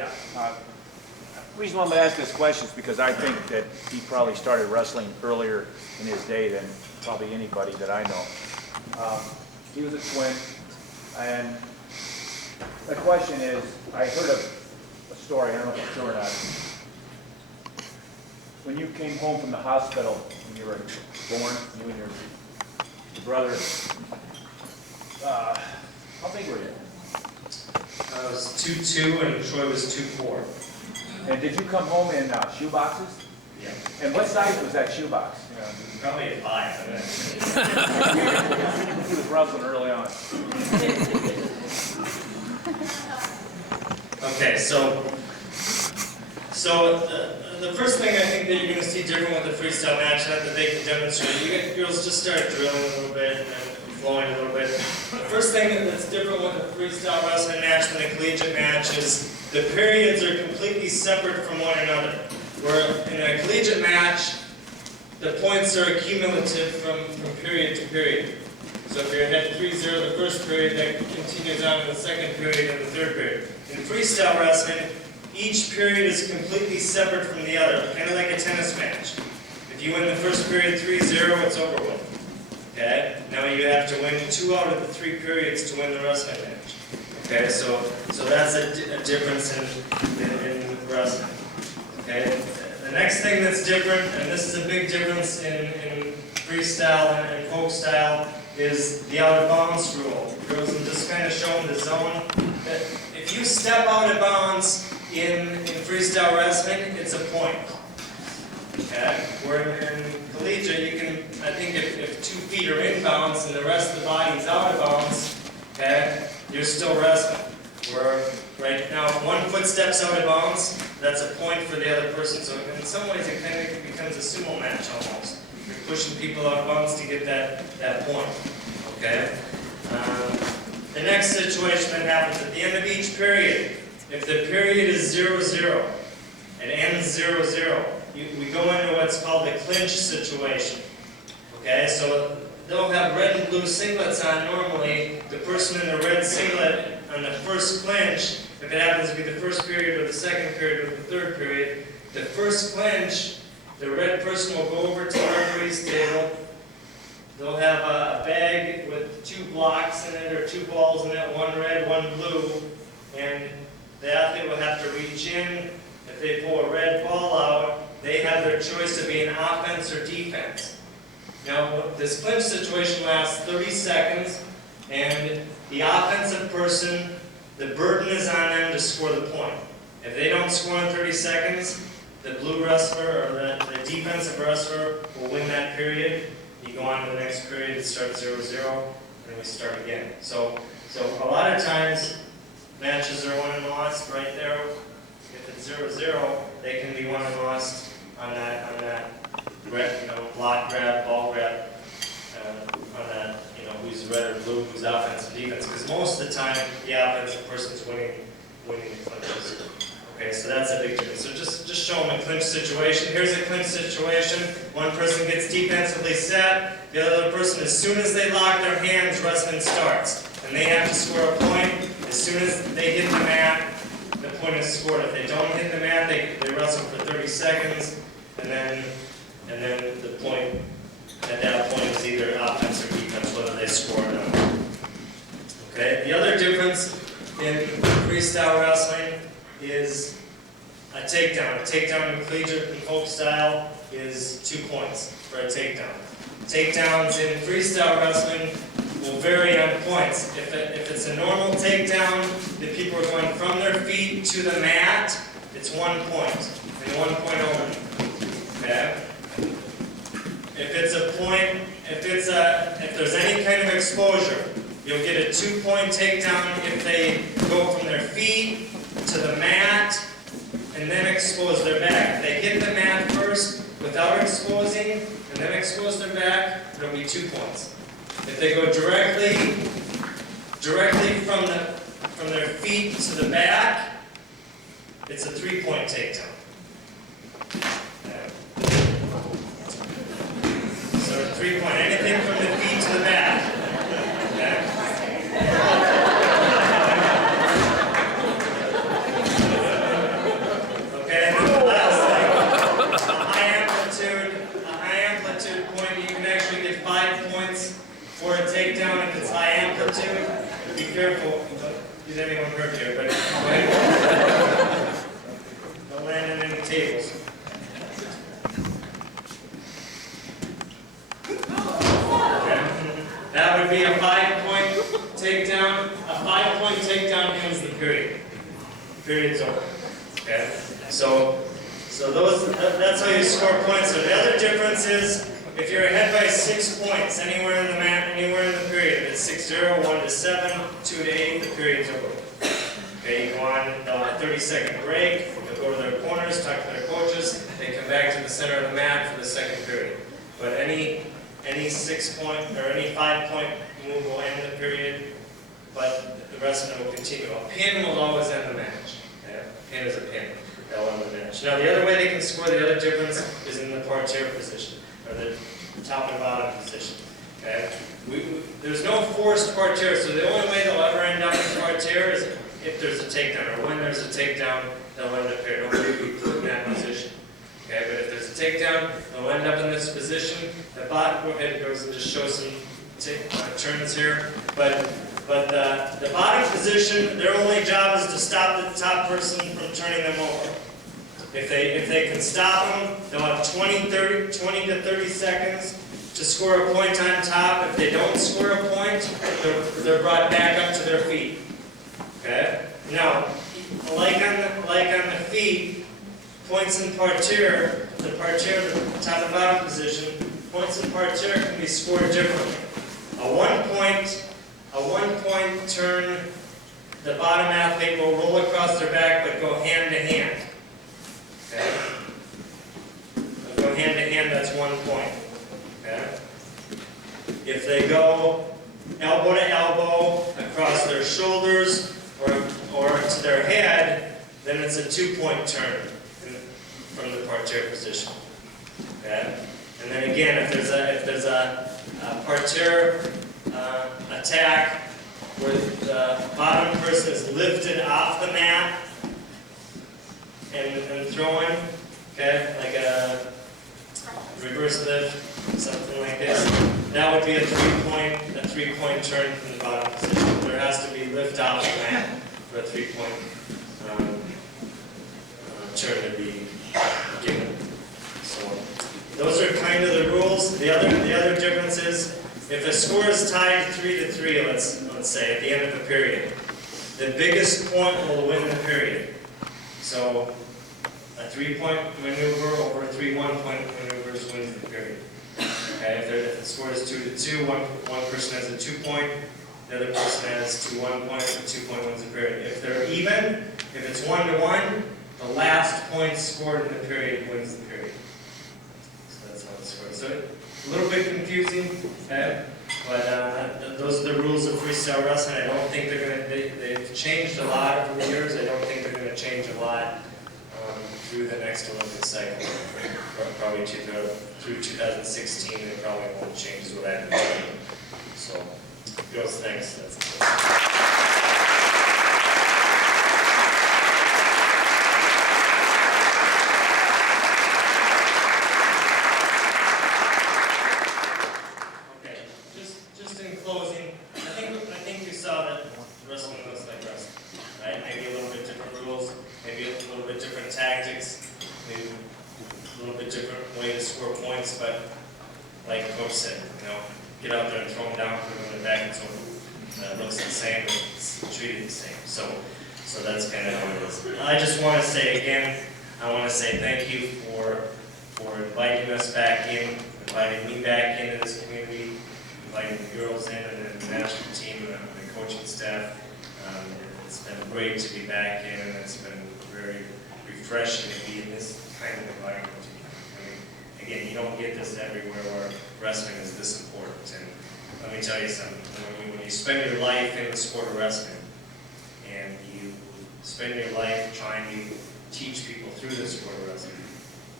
Yeah. The reason why I'm going to ask this question is because I think that he probably started wrestling earlier in his day than probably anybody that I know. He was a twin, and the question is, I heard a story, I don't know if it's true or not. When you came home from the hospital, when you were born, you and your brother, how big were you? I was 2'2" and Troy was 2'4". And did you come home in shoe boxes? Yeah. And what size was that shoe box? Probably a 5. He was wrestling early on. Okay, so the first thing I think that you're going to see different with the freestyle match that they can demonstrate, you get girls just start drilling a little bit and flowing a little bit. The first thing that's different with a freestyle wrestling match than a collegiate match is the periods are completely separate from one another. Where in a collegiate match, the points are accumulative from period to period. So if you're ahead 3-0 the first period, that continues on in the second period and the third period. In freestyle wrestling, each period is completely separate from the other, kind of like a tennis match. If you win the first period 3-0, it's over with. Okay? Now you have to win 2 out of the 3 periods to win the wrestling match. Okay, so that's a difference in wrestling. Okay, the next thing that's different, and this is a big difference in freestyle and folk style, is the out of bounds rule. Girls will just kind of show them the zone. That if you step out of bounds in freestyle wrestling, it's a point. Okay, where in collegiate, you can, I think if 2 feet are in bounds and the rest of the body's out of bounds, okay, you're still wrestling. Where right now, 1 foot steps out of bounds, that's a point for the other person. So in some ways, it kind of becomes a sumo match almost. You're pushing people out of bounds to get that point. Okay. The next situation that happens at the end of each period, if the period is 0-0, it ends 0-0. We go into what's called the clinch situation. Okay, so they'll have red and blue singlets on normally. The person in the red singlet on the first clinch, if it happens to be the first period or the second period or the third period, the first clinch, the red person will go over to the referee's table. They'll have a bag with 2 blocks in it or 2 balls in it, 1 red, 1 blue, and the athlete will have to reach in. If they pull a red ball out, they have their choice to be in offense or defense. Now, this clinch situation lasts 30 seconds, and the offensive person, the burden is on them to score the point. If they don't score in 30 seconds, the blue wrestler or the defensive wrestler will win that period. You go on to the next period, it starts 0-0, and we start again. So a lot of times, matches are won and lost right there. If it's 0-0, they can be won and lost on that block grab, ball grab, on that, who's red or blue, who's offense or defense. Because most of the time, the offensive person's winning the clinches. Okay, so that's a big difference. So just show them a clinch situation. Here's a clinch situation. One person gets defensively set. The other person, as soon as they lock their hands, wrestling starts. And they have to score a point. As soon as they hit the mat, the point is scored. If they don't hit the mat, they wrestle for 30 seconds. And then the point, at that point, is either offense or defense, whether they score or not. Okay, the other difference in freestyle wrestling is a takedown. A takedown in collegiate and folk style is 2 points for a takedown. Takedowns in freestyle wrestling will vary on points. If it's a normal takedown, the people are going from their feet to the mat, it's 1 point, and 1 point only. Okay? If it's a point, if there's any kind of exposure, you'll get a 2-point takedown if they go from their feet to the mat and then expose their back. If they hit the mat first without exposing and then expose their back, it'll be 2 points. If they go directly from their feet to the back, it's a 3-point takedown. So 3-point, anything from the feet to the back. Okay? anyone hurt here, but don't land on any tables. Okay. That would be a 5-point takedown. A 5-point takedown wins the period. Period's over. Okay. So that's how you score points. So the other difference is if you're ahead by 6 points anywhere in the mat, anywhere in the period, if it's 6-0, 1-7, 2-8, the period's over. Okay, you go on a 30-second break. They'll go to their corners, talk to their coaches. They come back to the center of the mat for the second period. But any 6-point or any 5-point move will end the period, but the rest of them will continue. A pin will always end the match. Okay? A pin is a pin. They'll end the match. Now, the other way they can score, the other difference is in the parterre position, or the top and bottom position. Okay? There's no forced parterre, so the only way they'll ever end up in parterre is if there's a takedown, or when there's a takedown, they'll end up here. Nobody will be put in that position. Okay, but if there's a takedown, they'll end up in this position. The bottom, go ahead and just show some turns here. But the bottom position, their only job is to stop the top person from turning them over. If they can stop them, they'll have 20 to 30 seconds to score a point on top. If they don't score a point, they're brought back up to their feet. Okay? Now, like on the feet, points in parterre, the top and bottom position, points in parterre can be scored differently. A one-point turn, the bottom athlete will roll across their back but go hand to hand. Okay? They'll go hand to hand, that's 1 point. Okay? If they go elbow to elbow across their shoulders or to their head, then it's a 2-point turn from the parterre position. Okay? And then again, if there's a parterre attack where the bottom person is lifted off the mat and thrown, okay, like a reverse lift, something like this, that would be a 3-point turn from the bottom position. There has to be lift off the mat for a 3-point turn to be given. So those are kind of the rules. The other difference is if a score is tied 3-3, let's say at the end of the period, the biggest point will win the period. So a 3-point maneuver over 3 1-point maneuvers wins the period. Okay, if the score is 2-2, one person has a 2-point, the other person has 2 1-point, the 2-point wins the period. If they're even, if it's 1-1, the last point scored in the period wins the period. So that's how it's scored. So a little bit confusing, okay? But those are the rules of freestyle wrestling. I don't think they've changed a lot over the years. I don't think they're going to change a lot through the next Olympic cycle. Probably through 2016, they probably won't change is what I've been told. So, girls, thanks. That's it. But like Coach said, get out there and throw them down, put them in the back, and so it looks the same, it's treated the same. So that's kind of how it is. I just want to say again, I want to say thank you for inviting us back in, inviting me back into this community, inviting the girls in, and then the national team and the coaching staff. It's been great to be back in, and it's been very refreshing to be in this kind of environment. Again, you don't get this everywhere where wrestling is this important. And let me tell you something, when you spend your life in the sport of wrestling, and you spend your life trying to teach people through the sport of wrestling,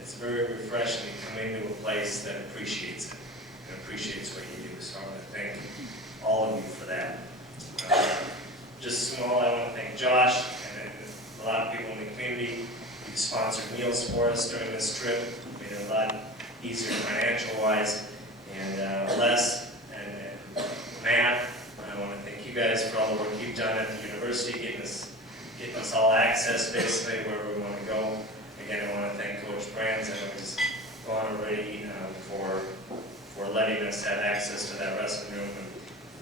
it's very refreshing to come into a place that appreciates it, and appreciates what you do. So I want to thank all of you for that. Just small, I want to thank Josh, and a lot of people in the community who sponsored meals for us during this trip. Made it a lot easier financial-wise, and Les and Matt, I want to thank you you guys for all the work you've done at the university, getting us all access basically where we want to go. Again, I want to thank Coach Brands, I know he's gone already, for letting us have access to that wrestling room and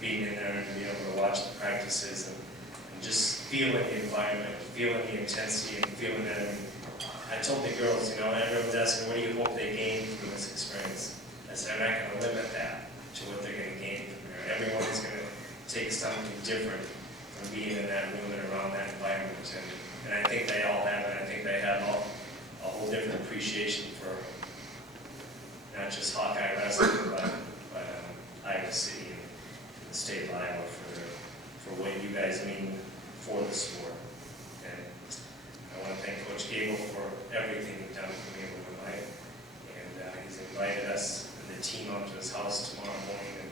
being in there and being able to watch the practices and just feeling the environment, feeling the intensity and feeling that. I told the girls, everyone's asking, what do you hope they gain from this experience? I said, I'm not going to limit that to what they're going to gain from here. Everyone's going to take something different from being in that room and around that environment. And I think they all have it. I think they have a whole different appreciation for not just Hawkeye wrestling, but Iowa City and the state of Iowa for what you guys mean for the sport. And I want to thank Coach Gable for everything you've done for me over my life. And he's invited us and the team out to his house tomorrow morning. And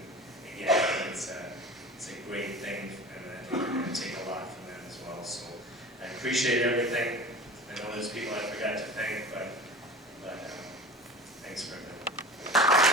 again, it's a great thing, and I think we're going to take a lot from that as well. So I appreciate everything. I know there's people I forgot to thank, but thanks for everything.